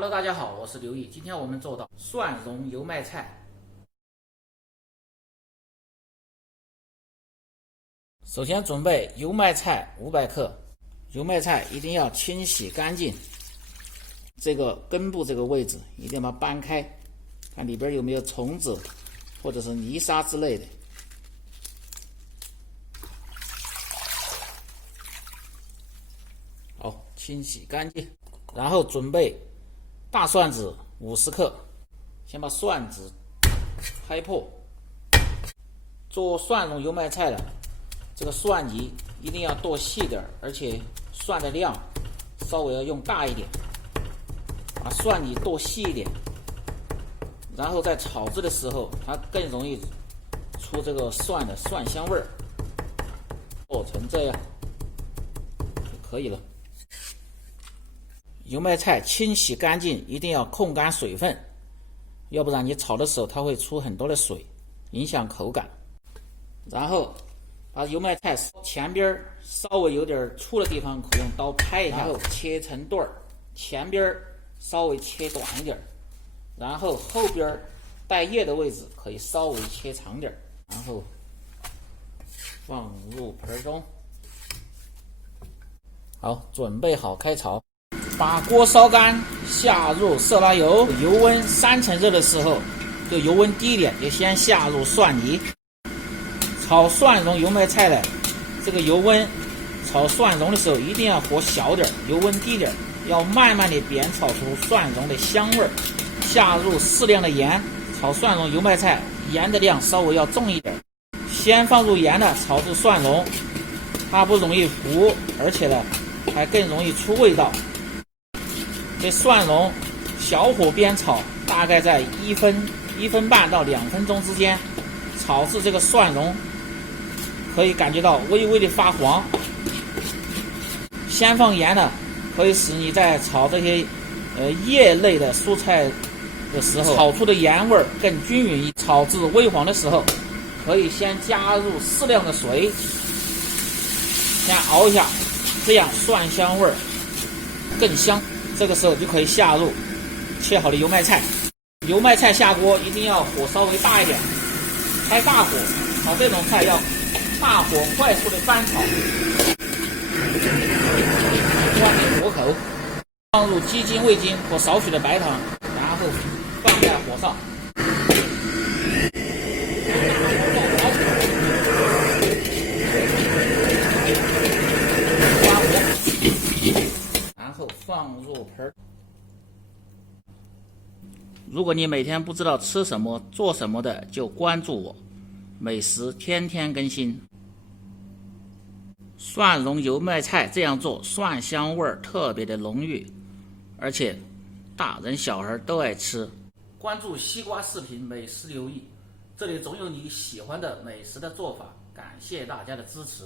Hello， 大家好，我是刘毅。今天我们做到蒜蓉油麦菜。首先准备油麦菜500克，油麦菜一定要清洗干净，这个根部这个位置一定要把它掰开，看里边有没有虫子或者是泥沙之类的。好，清洗干净，然后准备大蒜子50克，先把蒜子拍破。做蒜蓉油麦菜的，这个蒜泥一定要剁细点，而且蒜的量稍微要用大一点，把蒜泥剁细一点，然后在炒制的时候，它更容易出这个蒜的蒜香味儿。剁成这样就可以了。油麦菜清洗干净，一定要控干水分，要不然你炒的时候它会出很多的水，影响口感。然后把油麦菜前边稍微有点粗的地方可以用刀拍一下，然后切成段儿，前边稍微切短一点，然后后边带叶的位置可以稍微切长点，然后放入盆中。好，准备好开炒。把锅烧干，下入色拉油，油温3成热的时候，就油温低一点，就先下入蒜泥。炒蒜蓉油麦菜的这个油温，炒蒜蓉的时候一定要火小点，油温低点，要慢慢的煸炒出蒜蓉的香味儿。下入适量的盐，炒蒜蓉油麦菜盐的量稍微要重一点。先放入盐的炒制蒜蓉，它不容易糊，而且呢还更容易出味道。这蒜蓉小火煸炒，大概在1分半到2分钟之间，炒至这个蒜蓉可以感觉到微微的发黄。先放盐呢，可以使你在炒这些叶类的蔬菜的时候，炒出的盐味更均匀。炒至微黄的时候，可以先加入适量的水，先熬一下，这样蒜香味更香。这个时候就可以下入切好的油麦菜。油麦菜下锅一定要火稍微大一点，开大火炒这种菜要大火快速的翻炒，关紧火口，放入鸡精、味精和少许的白糖，然后放在火上。然后放入盆。如果你每天不知道吃什么做什么的，就关注我，美食天天更新。蒜蓉油麦菜这样做，蒜香味特别的浓郁，而且大人小孩都爱吃。关注西瓜视频美食留意，这里总有你喜欢的美食的做法。感谢大家的支持。